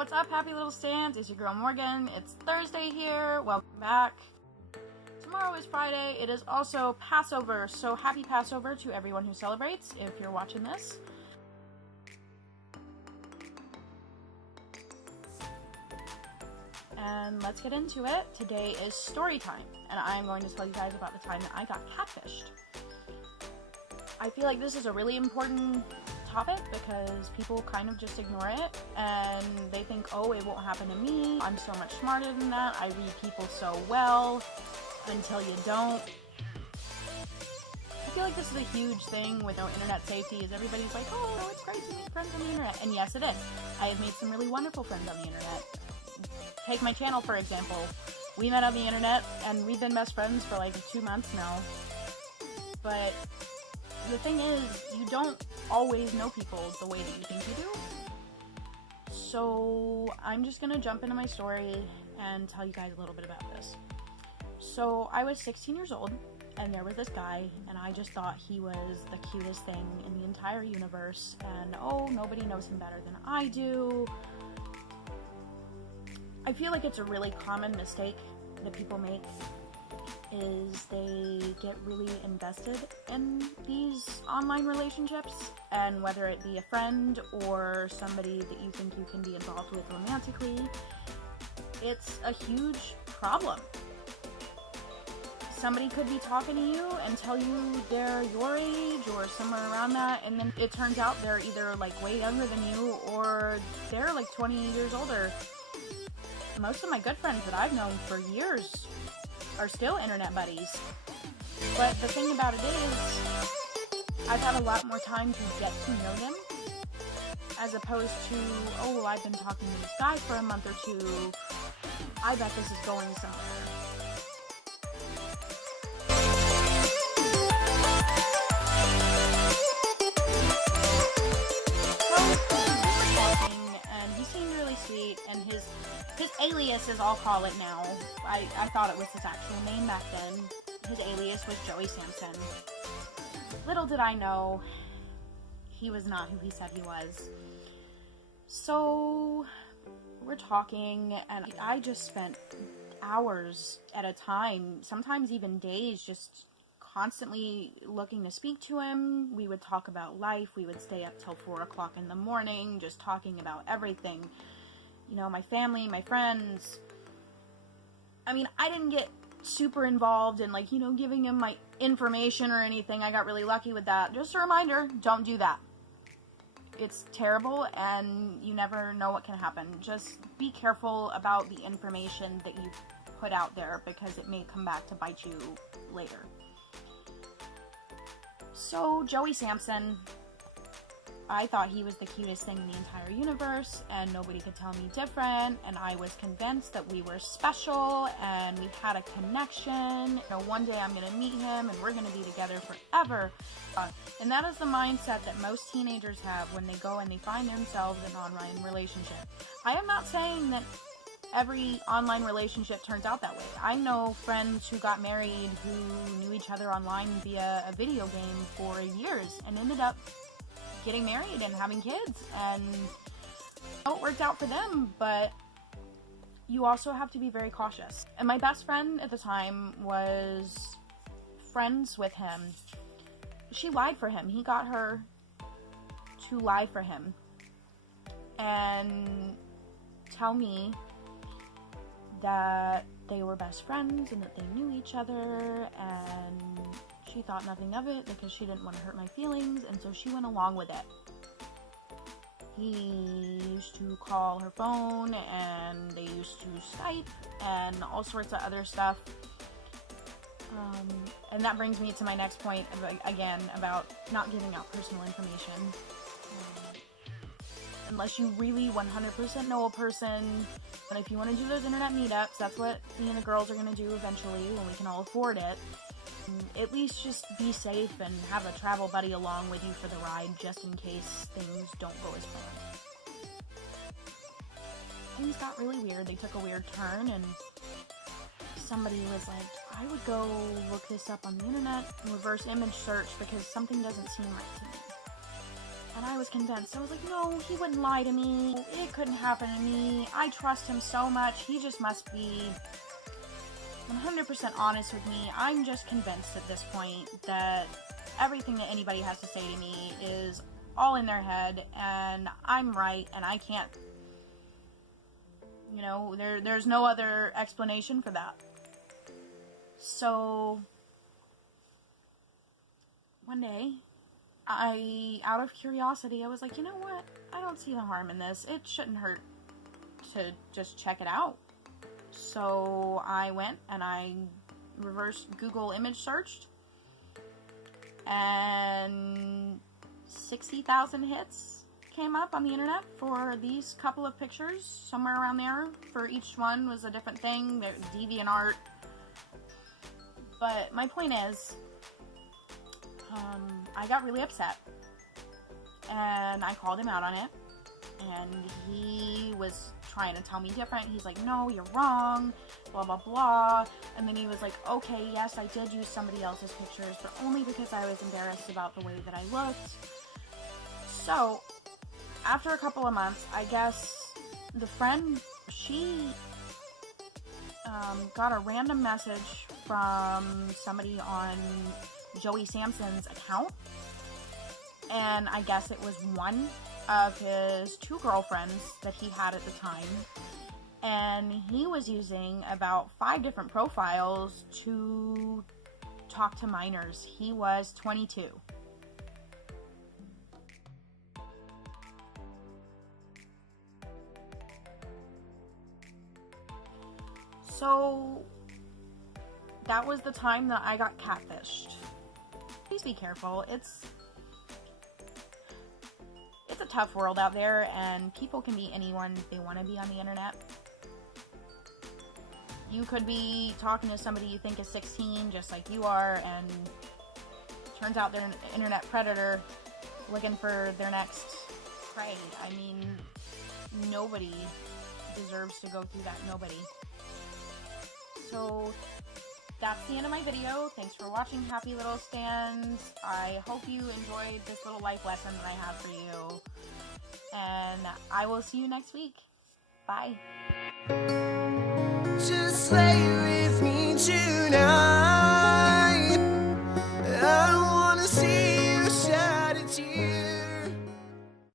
What's up, happy little stands? It's your girl Morgan. It's Thursday here. Welcome back. Tomorrow is Friday. It is also Passover, so happy Passover to everyone who celebrates if you're watching this. And let's get into it. Today is story time, and I'm going to tell you guys about the time that I got catfished. I feel like this is a really important topic because people kind of just ignore it and they think, oh, it won't happen to me. I'm so much smarter than that. I read people so well, until you don't. I feel like this is a huge thing with no internet safety, is everybody's like, oh, no, it's great to meet friends on the internet. And yes, it is. I have made some really wonderful friends on the internet. Take my channel, for example. We met on the internet and we've been best friends for like 2 months now. But the thing is, you don't always know people the way that you think you do. So I'm just gonna jump into my story and tell you guys a little bit about this. So I was 16 years old and there was this guy and I just thought he was the cutest thing in the entire universe, and oh, nobody knows him better than I do. I feel like it's a really common mistake that people make is they get really invested in these online relationships, and whether it be a friend or somebody that you think you can be involved with romantically, it's a huge problem. Somebody could be talking to you and tell you they're your age or somewhere around that, and then it turns out they're either like way younger than you or they're like 20 years older. Most of my good friends that I've known for years are still internet buddies. But the thing about it is, I've had a lot more time to get to know them, as opposed to, oh, well, I've been talking to this guy for a month or two. I bet this is going somewhere. And his alias, as I'll call it now, I thought it was his actual name back then. His alias was Joey Sampson. Little did I know, he was not who he said he was. So we're talking, and I just spent hours at a time, sometimes even days, just constantly looking to speak to him. We would talk about life. We would stay up till 4 o'clock in the morning, just talking about everything. You know, my family, my friends. I mean, I didn't get super involved in, like, you know, giving him my information or anything. I got really lucky with that. Just a reminder, don't do that. It's terrible and you never know what can happen. Just be careful about the information that you put out there because it may come back to bite you later. So, Joey Sampson, I thought he was the cutest thing in the entire universe, and nobody could tell me different, and I was convinced that we were special, and we had a connection. You know, one day I'm gonna meet him, and we're gonna be together forever. And that is the mindset that most teenagers have when they go and they find themselves in an online relationship. I am not saying that every online relationship turns out that way. I know friends who got married who knew each other online via a video game for years, and ended up getting married and having kids, and it worked out for them, but you also have to be very cautious. And my best friend at the time was friends with him. She lied for him. He got her to lie for him and tell me that they were best friends and that they knew each other, and she thought nothing of it because she didn't want to hurt my feelings, and so she went along with it. He used to call her phone, and they used to Skype, and all sorts of other stuff. And that brings me to my next point, again, about not giving out personal information. Unless you really 100% know a person, and if you want to do those internet meetups, that's what me and the girls are going to do eventually when we can all afford it. At least just be safe and have a travel buddy along with you for the ride, just in case things don't go as planned. Things got really weird. They took a weird turn, and somebody was like, I would go look this up on the internet and reverse image search because something doesn't seem right to me. And I was convinced. I was like, no, he wouldn't lie to me. It couldn't happen to me. I trust him so much. He just must be 100% honest with me. I'm just convinced at this point that everything that anybody has to say to me is all in their head, and I'm right, and I can't, you know, there's no other explanation for that. So, one day, out of curiosity, I was like, you know what? I don't see the harm in this. It shouldn't hurt to just check it out. So I went and I reverse Google image searched, and 60,000 hits came up on the internet for these couple of pictures, somewhere around there. For each one was a different thing, DeviantArt. But my point is, I got really upset, and I called him out on it, and he was trying to tell me different. He's like, no, you're wrong, blah, blah, blah. And then he was like, okay, yes, I did use somebody else's pictures, but only because I was embarrassed about the way that I looked. So, after a couple of months, I guess the friend, she got a random message from somebody on Joey Sampson's account, and I guess it was one of his 2 girlfriends that he had at the time, and he was using about 5 different profiles to talk to minors. He was 22. So that was the time that I got catfished. Please be careful. It's a tough world out there, and people can be anyone they want to be on the internet. You could be talking to somebody you think is 16, just like you are, and turns out they're an internet predator looking for their next prey. I mean, nobody deserves to go through that. Nobody. So that's the end of my video. Thanks for watching, happy little stands. I hope you enjoyed this little life lesson that I have for you. And I will see you next week. Bye. Just lay with me tonight.